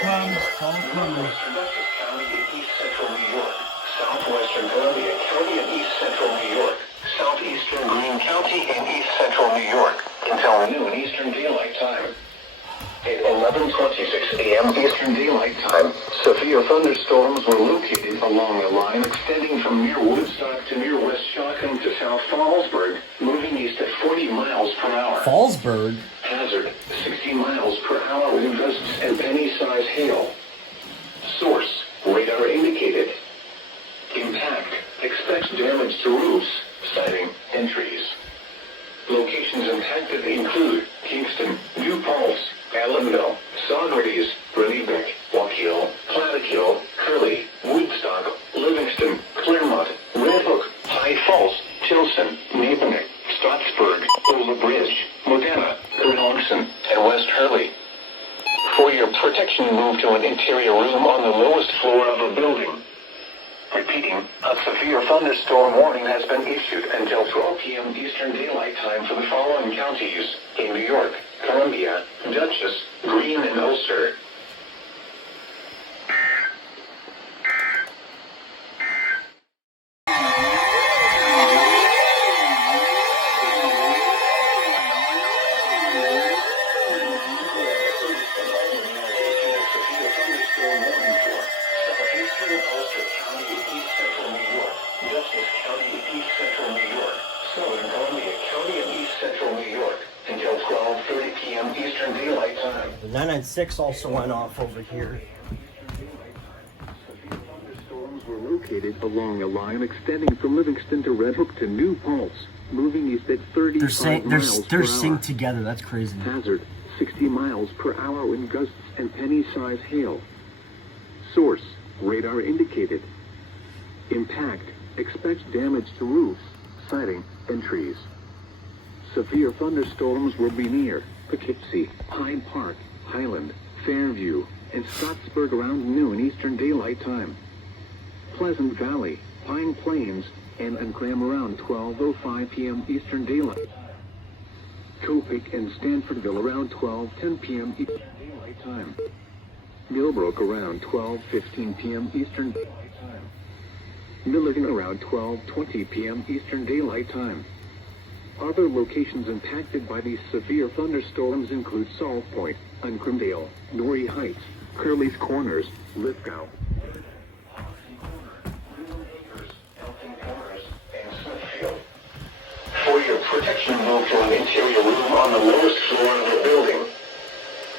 comes. It's all coming. Dutchess County in east central New York, southwestern Columbia County in east central New York, southeastern Greene County in east central New York, until noon Eastern Daylight Time. At 11:26 a.m. Eastern Daylight Time, severe thunderstorms were located along a line extending from near Woodstock to near West Shockham to South Fallsburg, moving east at 40 miles per hour. Fallsburg? Hazard, 60 miles per hour with gusts and penny-size hail. Source, radar indicated. Impact, expects damage to roofs, siding, and trees. Locations impacted include Kingston, New Paltz, Allenville, Socrates, Rennebeck, Waukeil, Plattekill, Curly, Woodstock, Livingston, Claremont, Red Hook, High Falls, Tilson, Napaneck, Stottsburg, Ola Bridge, Modena, Kerhonkson, and West Hurley. For your protection, move to an interior room on the lowest floor of a building. Repeating, a severe thunderstorm warning has been issued until 12 p.m. Eastern Daylight Time for the following counties in New York, Columbia, Dutchess, Greene, and Ulster. The 996 also went off over here. Thunderstorms were located along a line extending from Livingston to Red Hook to New Paltz, moving east at 35 miles per They're hour. synced together. That's crazy. Hazard, 60 miles per hour with gusts and penny-size hail. Source, radar indicated. Impact, expects damage to roofs, siding, and trees. Severe thunderstorms will be near Poughkeepsie, Hyde Park, Highland, Fairview, and Scottsburg around noon Eastern Daylight Time. Pleasant Valley, Pine Plains, and Graham around 12:05 p.m. Eastern Daylight. Topeka and Stanfordville around 12:10 p.m. Eastern Daylight Time. Millbrook around 12:15 p.m. Eastern Daylight Time. Milligan around 12:20 p.m. Eastern Daylight Time. Other locations impacted by these severe thunderstorms include Salt Point, Uncromdale, Norrie Heights, Curly's Corners, Lithgow, and Smithfield. For your protection, move to an interior room on the lowest floor of the building.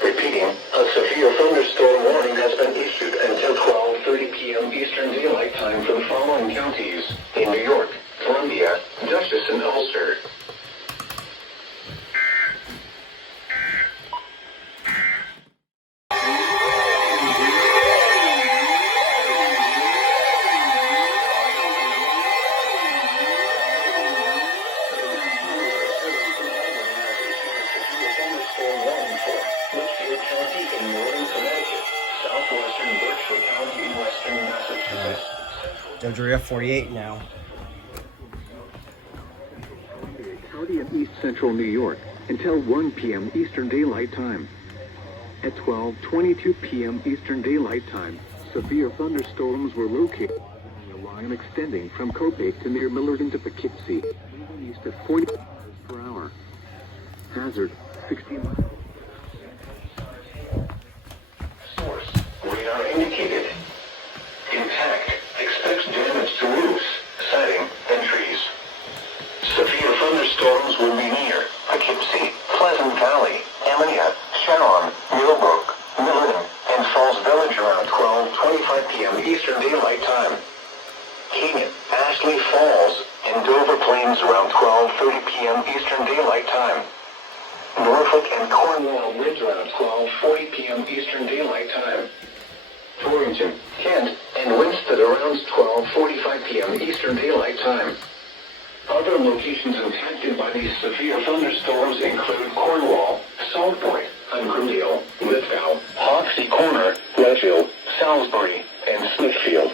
Repeating, a severe thunderstorm warning has been issued until 12:30 p.m. Eastern Daylight Time for the following counties in New York, Columbia, Dutchess, and Ulster. We're at 48 now. County in east central New York until 1 p.m. Eastern Daylight Time. At 12:22 p.m. Eastern Daylight Time, severe thunderstorms were located along a line extending from Copake to near Millerton to Poughkeepsie, moving east at 40 miles per hour. Hazard, 60 miles. Source, radar indicated. Impact, expects damage to roofs, siding, and trees. Severe thunderstorms will be near Poughkeepsie, Pleasant Valley, Ammonite, Sharon, Millbrook, Millerton, and Falls Village around 12:25 p.m. Eastern Daylight Time. King, Ashley Falls, and Dover Plains around 12:30 p.m. Eastern Daylight Time. Norfolk and Cornwall Ridge around 12:40 p.m. Eastern Daylight Time. Torrington, Kent, and Winston around 12:45 p.m. Eastern Daylight Time. Other locations impacted by these severe thunderstorms include Cornwall, Salt Point, Uncromdale, Lithgow, Hoxie Corner, Ledgefield, Salisbury, and Smithfield.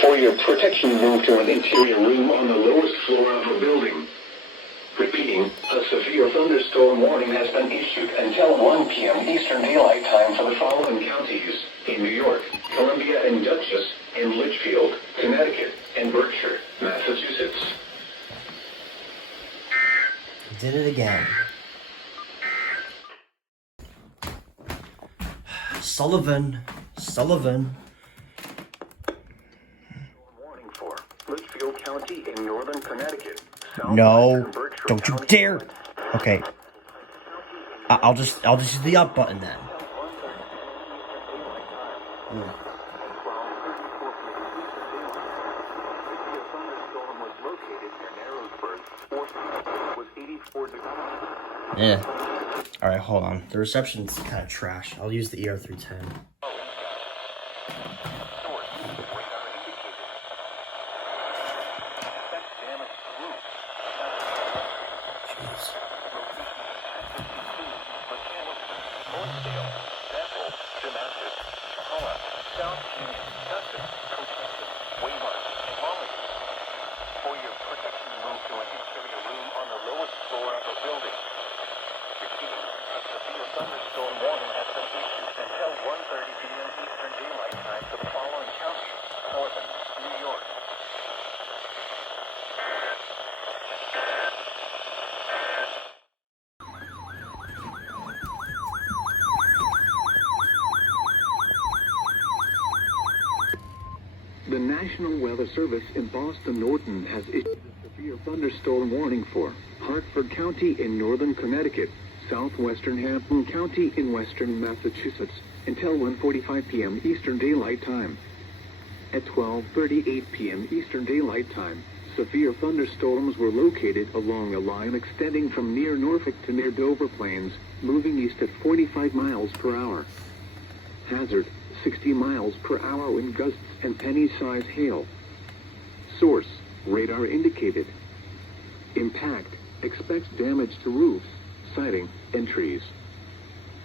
For your protection, move to an interior room on the lowest floor of a building. Repeating, a severe thunderstorm warning has been issued until 1 p.m. Eastern Daylight Time for the following counties: in New York, Columbia and Dutchess, in Litchfield, Connecticut, and Berkshire, Massachusetts. Did it again. Sullivan. Warning for Litchfield County in northern Connecticut. No, don't you dare. Okay. I'll just use the up button then. Yeah. Alright, hold on. The reception's kind of trash. I'll use the ER310. The National Weather Service in Boston Norton has issued a severe thunderstorm warning for Hartford County in northern Connecticut, southwestern Hampton County in western Massachusetts until 1:45 p.m. Eastern Daylight Time. At 12:38 p.m. Eastern Daylight Time, severe thunderstorms were located along a line extending from near Norfolk to near Dover Plains, moving east at 45 miles per hour. Hazard: 60 miles per hour wind gusts and penny-sized hail. Source: radar indicated. Impact: expects damage to roofs, siding, and trees.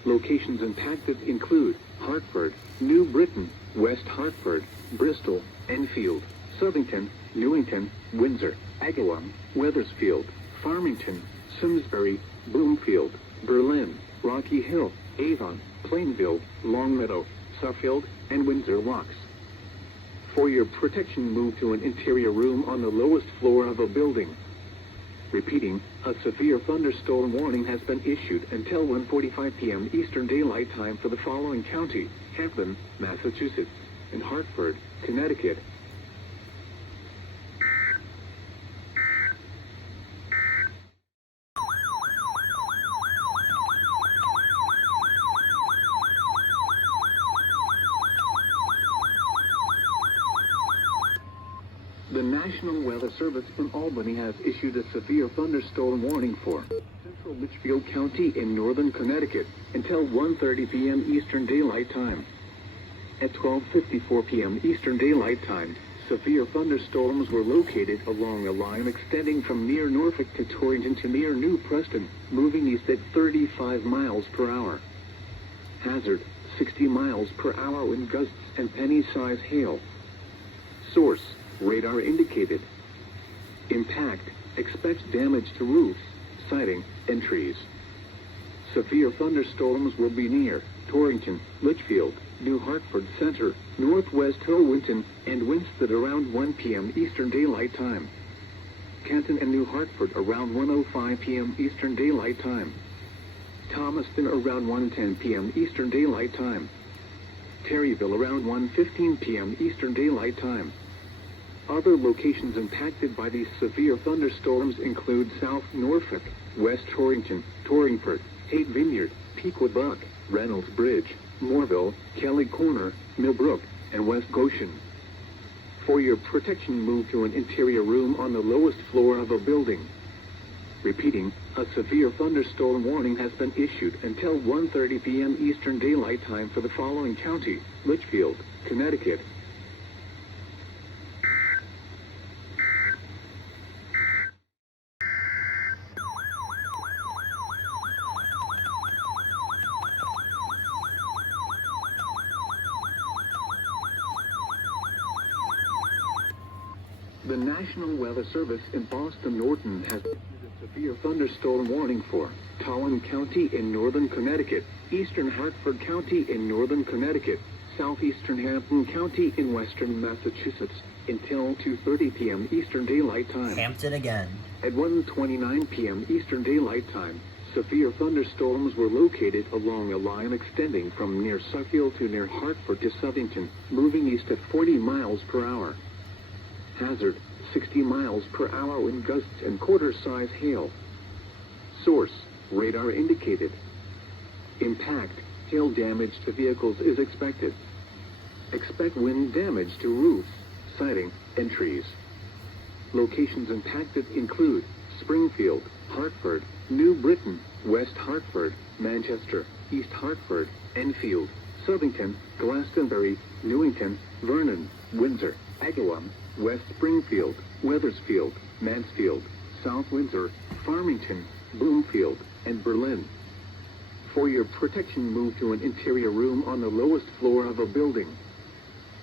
Locations impacted include Hartford, New Britain, West Hartford, Bristol, Enfield, Southington, Newington, Windsor, Agawam, Wethersfield, Farmington, Simsbury, Bloomfield, Berlin, Rocky Hill, Avon, Plainville, Longmeadow, Suffield, and Windsor Locks. For your protection, move to an interior room on the lowest floor of a building. Repeating, a severe thunderstorm warning has been issued until 1:45 p.m. Eastern Daylight Time for the following county: Hampton, Massachusetts, and Hartford, Connecticut. The National Weather Service in Albany has issued a severe thunderstorm warning for central Litchfield County in northern Connecticut until 1:30 p.m. Eastern Daylight Time. At 12:54 p.m. Eastern Daylight Time, severe thunderstorms were located along a line extending from near Norfolk to Torrington to near New Preston, moving east at 35 miles per hour. Hazard: 60 miles per hour wind gusts and penny-sized hail. Source: radar indicated. Impact: expects damage to roofs, siding, and trees. Severe thunderstorms will be near Torrington, Litchfield, New Hartford Center, Northwest Hillwinton, and Winston around 1 p.m. Eastern Daylight Time. Canton and New Hartford around 1:05 p.m. Eastern Daylight Time. Thomaston around 1:10 p.m. Eastern Daylight Time. Terryville around 1:15 p.m. Eastern Daylight Time. Other locations impacted by these severe thunderstorms include South Norfolk, West Torrington, Torringford, Haight Vineyard, Pequot Buck, Reynolds Bridge, Moorville, Kelly Corner, Millbrook, and West Goshen. For your protection, move to an interior room on the lowest floor of a building. Repeating, a severe thunderstorm warning has been issued until 1:30 p.m. Eastern Daylight Time for the following county: Litchfield, Connecticut. The National Weather Service in Boston Norton has issued a Severe thunderstorm warning for Tolland County in northern Connecticut, eastern Hartford County in northern Connecticut, southeastern Hampton County in western Massachusetts until 2:30 p.m. Eastern Daylight Time. Hampton again. At 1:29 p.m. Eastern Daylight Time, severe thunderstorms were located along a line extending from near Suffield to near Hartford to Southington, moving east at 40 miles per hour. Hazard, 60 miles per hour wind gusts and quarter-size hail. Source, radar indicated. Impact, hail damage to vehicles is expected. Expect wind damage to roofs, siding, and trees. Locations impacted include Springfield, Hartford, New Britain, West Hartford, Manchester, East Hartford, Enfield, Southington, Glastonbury, Newington, Vernon, Windsor, Agawam, West Springfield, Wethersfield, Mansfield, South Windsor, Farmington, Bloomfield, and Berlin. For your protection, move to an interior room on the lowest floor of a building.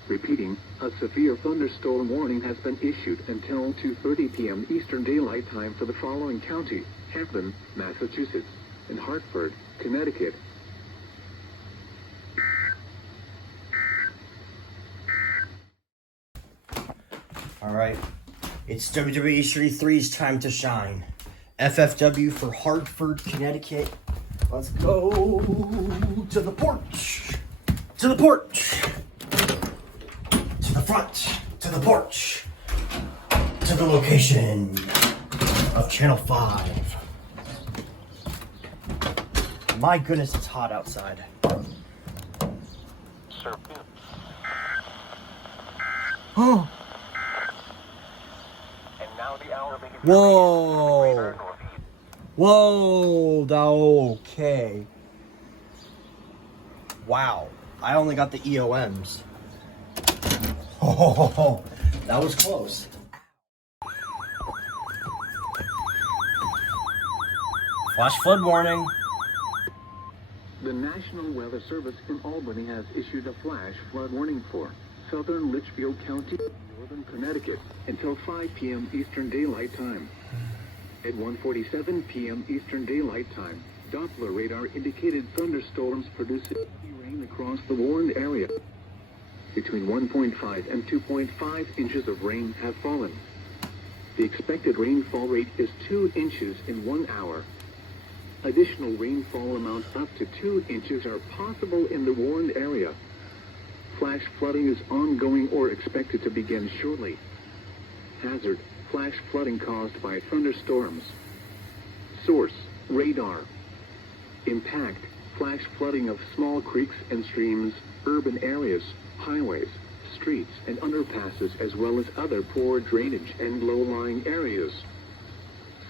Repeating, a severe thunderstorm warning has been issued until 2:30 p.m. Eastern Daylight Time for the following county: Hampton, Massachusetts, and Hartford, Connecticut. Alright, it's WWE 33's time to shine. FFW for Hartford, Connecticut. Let's go to the porch. To the porch. To the front. To the porch. To the location of Channel 5. My goodness, it's hot outside. Oh. Whoa. Whoa. Okay. Wow. I only got the EOMs. Oh, that was close. Flash flood warning. The National Weather Service in Albany has issued a flash flood warning for southern Litchfield County, northern Connecticut, until 5 p.m. Eastern Daylight Time. At 1:47 p.m. Eastern Daylight Time, Doppler radar indicated thunderstorms producing heavy rain across the warned area. Between 1.5 and 2.5 inches of rain have fallen. The expected rainfall rate is 2 inches in 1 hour. Additional rainfall amounts up to 2 inches are possible in the warned area. Flash flooding is ongoing or expected to begin shortly. Hazard, flash flooding caused by thunderstorms. Source, radar. Impact, flash flooding of small creeks and streams, urban areas, highways, streets, and underpasses, as well as other poor drainage and low-lying areas.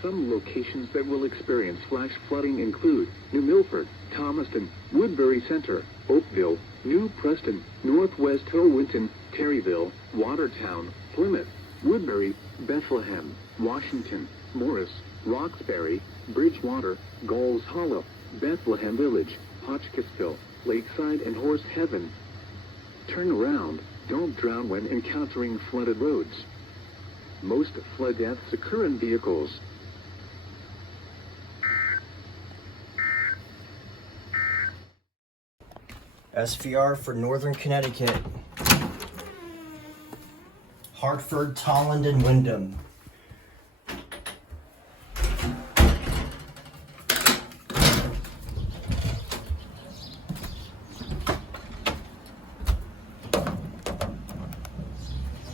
Some locations that will experience flash flooding include New Milford, Thomaston, Woodbury Center, Oakville, New Preston, Northwest Hillwinton, Terryville, Watertown, Plymouth, Woodbury, Bethlehem, Washington, Morris, Roxbury, Bridgewater, Gulls Hollow, Bethlehem Village, Hotchkissville, Lakeside, and Horse Heaven. Turn around. Don't drown when encountering flooded roads. Most flood deaths occur in vehicles. SVR for Northern Connecticut. Hartford, Tolland, and Windham.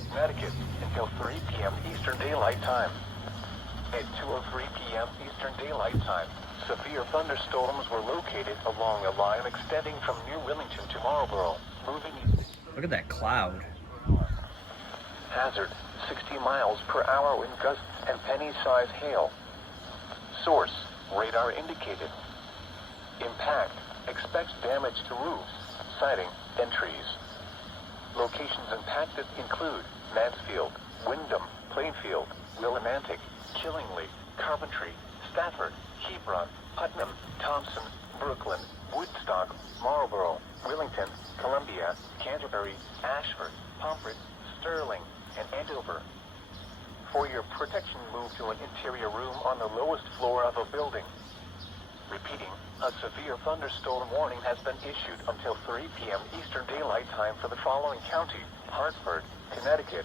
Connecticut until 3 p.m. Eastern Daylight Time. At 2:03 p.m. Eastern Daylight Time, severe thunderstorms were located along a line extending from New Willington to Marlborough, moving east. Look at that cloud. Hazard, 60 miles per hour wind gusts and penny-sized hail. Source, radar indicated. Impact, expects damage to roofs, siding, and trees. Locations impacted include Mansfield, Windham, Plainfield, Willimantic, Killingly, Coventry, Stafford, Hebron, Putnam, Thompson, Brooklyn, Woodstock, Marlborough, Willington, Columbia, Canterbury, Ashford, Pomfret, Sterling, and Andover. For your protection moved to an interior room on the lowest floor of a building. Repeating, a severe thunderstorm warning has been issued until 3 p.m. Eastern Daylight Time for the following county: Hartford, Connecticut,